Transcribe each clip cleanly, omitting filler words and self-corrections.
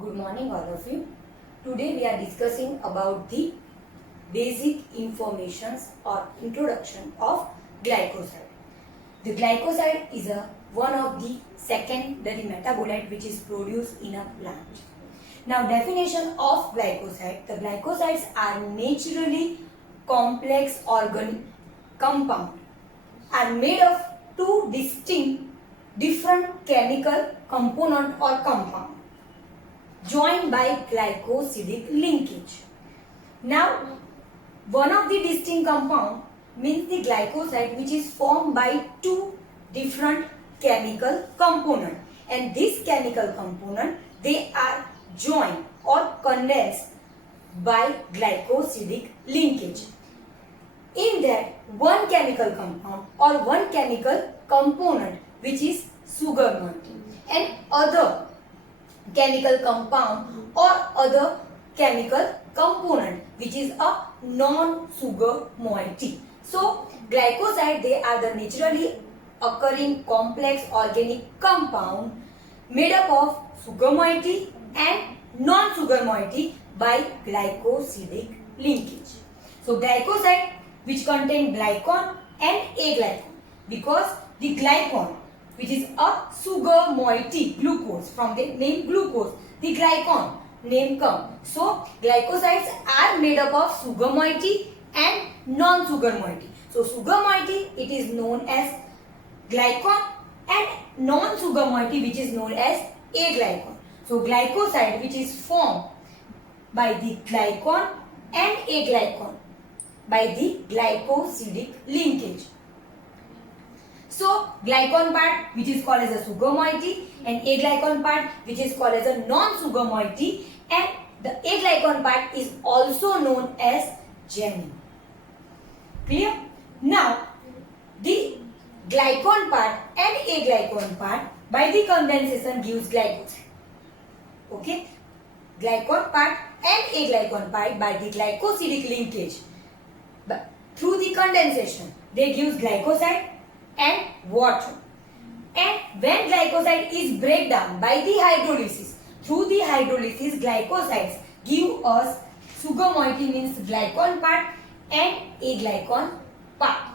Good morning all of you. Today we are discussing about the basic informations or introduction of glycoside. The glycoside is one of the secondary metabolite which is produced in a plant. Now definition of glycoside. The glycosides are naturally complex organic compound are made of two distinct different chemical component or compound joined by glycosidic linkage. Now, one of the distinct compound means the glycoside which is formed by two different chemical component, and this chemical component they are joined or condensed by glycosidic linkage. In that one chemical compound or one chemical component which is sugar moiety and other chemical compound or other chemical component which is a non-sugar moiety. So glycoside they are the naturally occurring complex organic compound made up of sugar moiety and non-sugar moiety by glycosidic linkage. So glycoside which contain glycon and aglycon, because the glycon which is a sugar moiety glucose, from the name glucose the glycon name come. So glycosides are made up of sugar moiety and non-sugar moiety. So sugar moiety it is known as glycon and non-sugar moiety which is known as aglycon. So glycoside which is formed by the glycon and aglycon by the glycosidic linkage. So glycon part which is called as a sugar moiety and aglycon part which is called as a non-sugar moiety, and the aglycon part is also known as genin. Clear? Now the glycon part and aglycon part by the condensation gives glycoside. Okay? Glycon part and aglycon part by the glycosidic linkage, but through the condensation they give glycoside and water. And when glycoside is break down by the hydrolysis, through the hydrolysis glycosides give us sugar moiety means glycon part and aglycon part.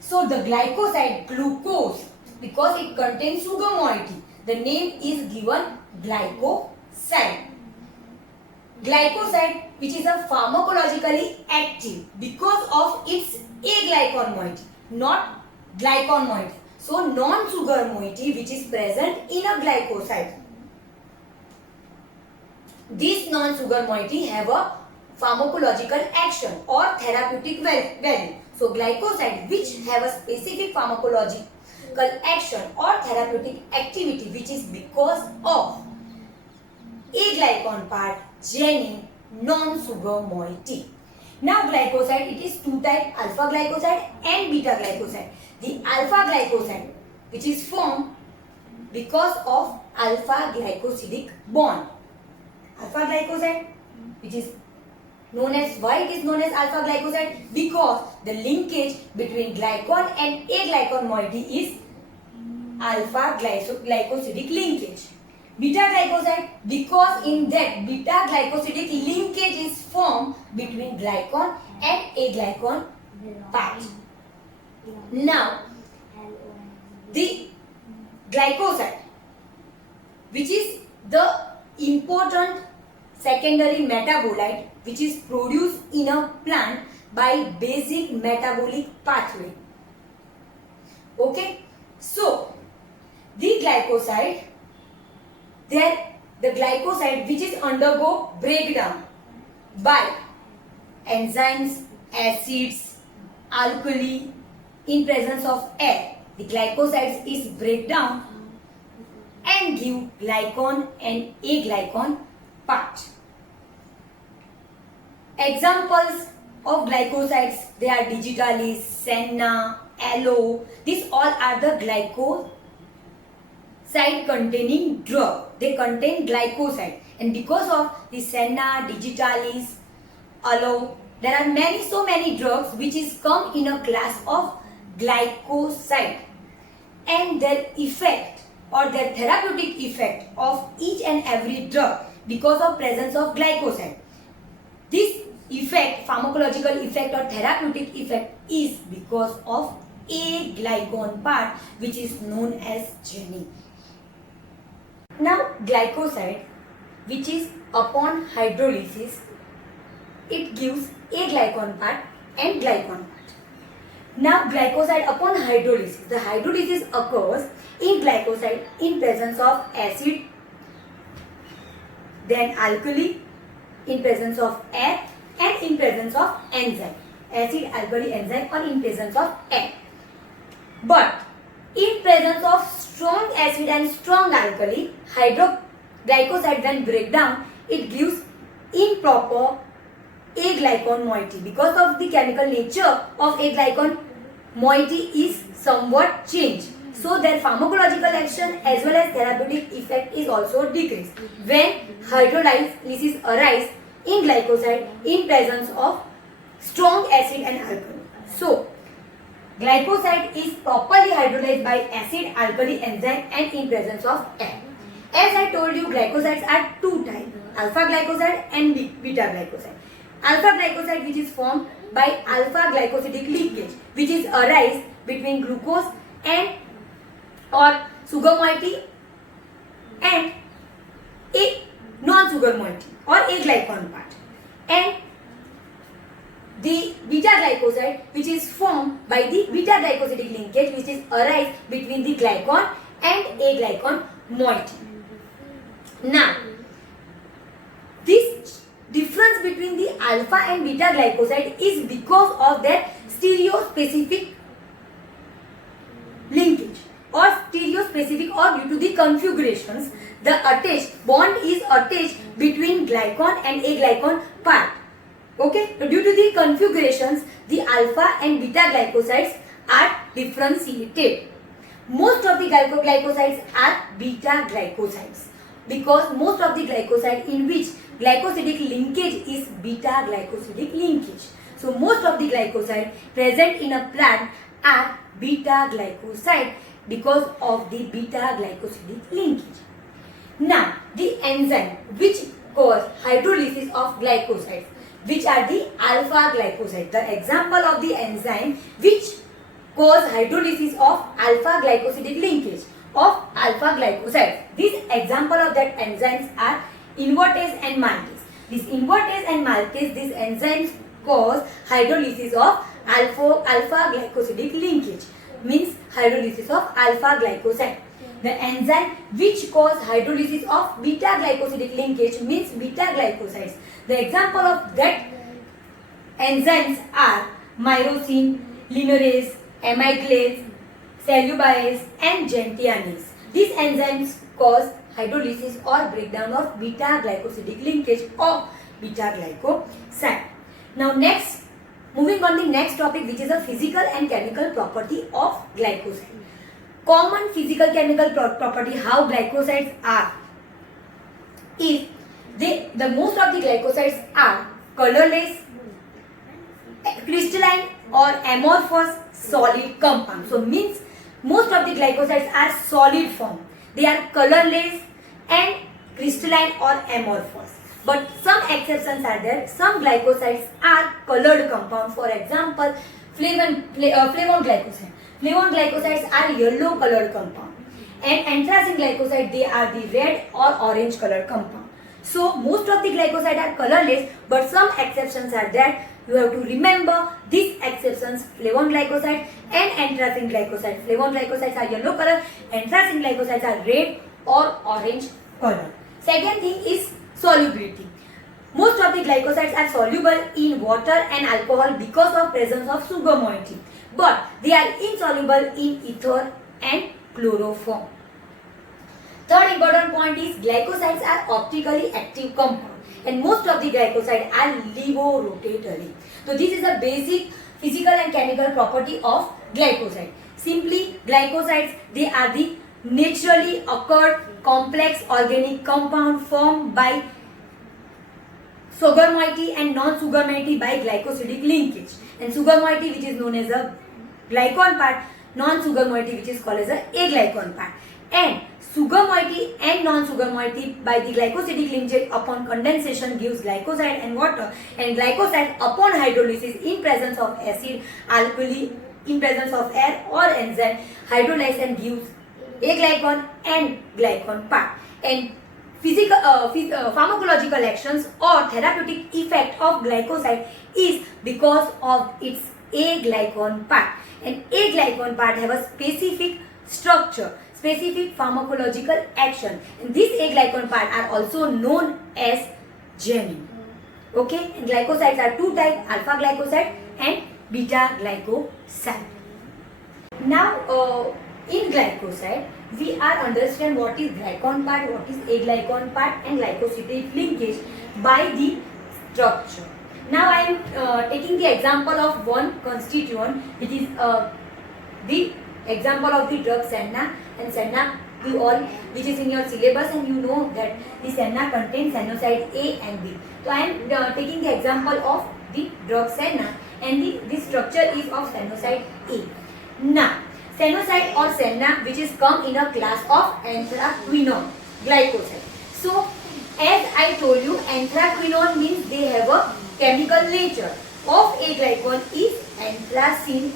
So the glycoside glucose, because it contains sugar moiety, the name is given glycoside. Glycoside which is a pharmacologically active because of its aglycon moiety, not glycon moiety. So non-sugar moiety which is present in a glycoside. This non-sugar moiety have a pharmacological action or therapeutic value. So glycoside which have a specific pharmacological action or therapeutic activity which is because of aglycon part, genin, non-sugar moiety. Now glycoside it is two type, alpha glycoside and beta glycoside. The alpha glycoside which is formed because of alpha glycosidic bond. Alpha glycoside which is known as, why it is known as alpha glycoside? Because the linkage between glycon and aglycon moiety is alpha glycosidic linkage. Beta glycoside because in that beta glycosidic linkage is formed between glycon and aglycon part. Now the glycoside which is the important secondary metabolite which is produced in a plant by basic metabolic pathway. Okay, so the glycoside, the glycoside which is undergo breakdown by enzymes, acids, alkali in presence of air. The glycosides is breakdown and give glycon and aglycon part. Examples of glycosides, they are digitalis, senna, aloe. These all are the glycoside containing drug. They contain glycoside, and because of the senna, digitalis, aloe, there are so many drugs which is come in a class of glycoside, and their effect or their therapeutic effect of each and every drug because of presence of glycoside. This effect, pharmacological effect or therapeutic effect, is because of a glycan part which is known as Jenny. Now glycoside, which is upon hydrolysis, it gives a glycan part and glycan part. Now glycoside upon hydrolysis, the hydrolysis occurs in glycoside in presence of acid, then alkali, in presence of air, and in presence of enzyme. Acid, alkali, enzyme, or in presence of air. But in presence of strong acid and strong alkali, glycoside when break down, it gives improper A-glycan moiety. Because of the chemical nature of A-glycan, moiety is somewhat changed. So their pharmacological action as well as therapeutic effect is also decreased when hydrolysis arises in glycoside in presence of strong acid and alkali. So glycoside is properly hydrolyzed by acid, alkali, enzyme and in presence of air. As I told you, glycosides are two types, alpha glycoside and beta glycoside. Alpha glycoside, which is formed by alpha glycosidic linkage, which is arise between glucose and or sugar moiety and a non-sugar moiety or a glycan part, and the beta glycoside, which is formed by the beta glycosidic linkage, which is arise between the glycan and a glycan moiety. Now, this difference between the alpha and beta glycoside is because of their stereospecific linkage or stereospecific or due to the configurations. The attached bond is attached between glycan and a glycan part. Okay, so due to the configurations, the alpha and beta glycosides are differentiated. Most of the glycosides are beta glycosides because most of the glycoside in which glycosidic linkage is beta glycosidic linkage. So most of the glycoside present in a plant are beta glycoside because of the beta glycosidic linkage. Now the enzyme which cause hydrolysis of glycosides, which are the alpha glycoside. The example of the enzyme which cause hydrolysis of alpha glycosidic linkage of alpha glycoside. This example of that enzymes are invertase and maltase. This invertase and maltase, these enzymes cause hydrolysis of alpha glycosidic linkage, means hydrolysis of alpha glycoside. The enzyme which cause hydrolysis of beta glycosidic linkage means beta glycosides. The example of that enzymes are myrcene, linolase, amylase, cellulobiase and gentianase. These enzymes cause hydrolysis or breakdown of beta glycosidic linkage of beta glycoside. Now next, moving on the next topic, which is a physical and chemical property of glycoside. Common physical chemical property how glycosides are is the most of the glycosides are colorless, crystalline or amorphous solid compound. So means most of the glycosides are solid form. They are colorless and crystalline or amorphous. But some exceptions are there. Some glycosides are colored compound. For example, flavon glycoside. Flavon glycosides are yellow colored compound. And anthracene glycoside, they are the red or orange colored compound. So most of the glycosides are colorless, but some exceptions are there. You have to remember these exceptions: flavon glycoside and anthracene glycoside. Flavon glycosides are yellow color, anthracene glycosides are red or orange color. Second thing is solubility. Most of the glycosides are soluble in water and alcohol because of presence of sugar moiety, but they are insoluble in ether and chloroform. Third important point is glycosides are optically active compound and most of the glycosides are levorotatory. So this is a basic physical and chemical property of glycoside. Simply, glycosides, they are the naturally occurred complex organic compound formed by sugar moiety and non-sugar moiety by glycosidic linkage. And sugar moiety, which is known as a glycan part, non-sugar moiety, which is called as a glycan part. And sugar moiety and non-sugar moiety by the glycosidic linkage upon condensation gives glycoside and water, and glycoside upon hydrolysis in presence of acid, alkali, in presence of air or enzyme hydrolysis gives aglycon and glycon part. And pharmacological actions or therapeutic effect of glycoside is because of its aglycon part, and aglycon part have a specific structure, specific pharmacological action, and these aglycon part are also known as genin. Okay, and glycosides are two types, alpha glycoside and beta glycoside. Now in glycoside we are understand what is glycon part, what is aglycon part, and glycosidic linkage by the structure. Now I am taking the example of one constituent, which is the example of the drug Senna, and Senna we all, which is in your syllabus, and you know that the Senna contains Sennoside A and B. So I am taking the example of the drug Senna, and the structure is of Sennoside A. Now Sennoside or Senna, which is come in a class of anthraquinone glycoside. So as I told you, anthraquinone means they have a chemical nature. Of aglycon is anthracene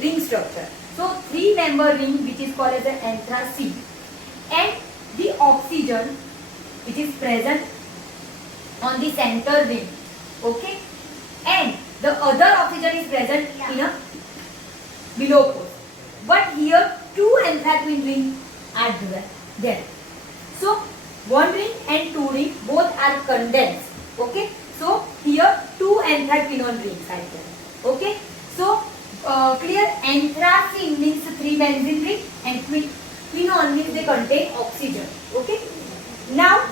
ring structure. So 3-member ring, which is called as an anthracene, and the oxygen which is present on the center ring. Okay, and the other oxygen is present in a below pole. But here two anthraquinone rings are there. So one ring and two ring both are condensed. Okay, so here two anthraquinone rings are there. Okay, so clear, anthracene means 3-benzene ring and quinone means they contain oxygen. Okay, now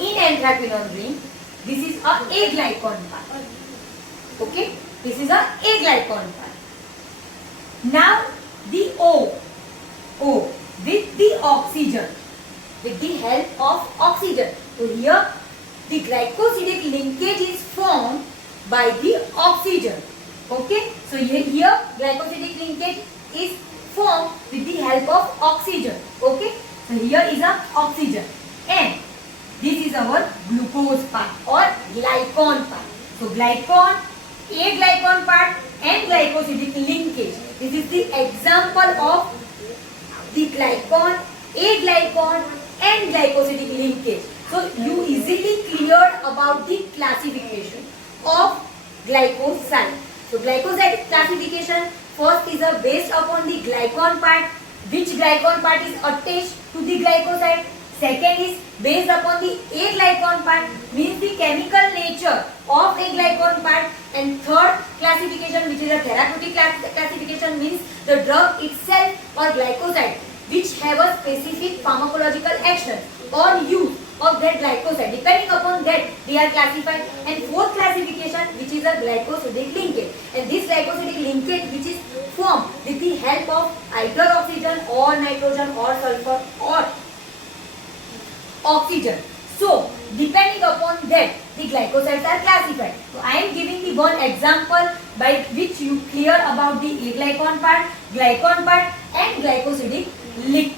in anthraquinone ring, this is a aglycon part. Okay, this is a aglycon part. Now the O with the oxygen, with the help of oxygen. So here the glycosidic linkage is formed by the oxygen. Okay, so here glycosidic linkage is formed with the help of oxygen. Okay, so here is a oxygen, and this is our glucose part or glycon part. So glycon, aglycon part and glycosidic linkage. This is the example of the glycon, aglycon and glycosidic linkage. So you easily cleared about the classification of glycoside. So glycoside classification, first is based upon the glycon part, which glycon part is attached to the glycoside. Second is based upon the aglycon part, means the chemical nature of aglycon part. And third classification, which is a therapeutic classification, means the drug itself or glycoside which have a specific pharmacological action or use of that glycoside. Depending upon that they are classified. And fourth classification, which is a glycosidic linkage, and this glycosidic linkage which is formed with the help of either oxygen or nitrogen or sulfur or oxygen. So depending upon that the glycosides are classified. So I am giving the one example by which you clear about the aglycon part, glycon part and glycosidic linkage.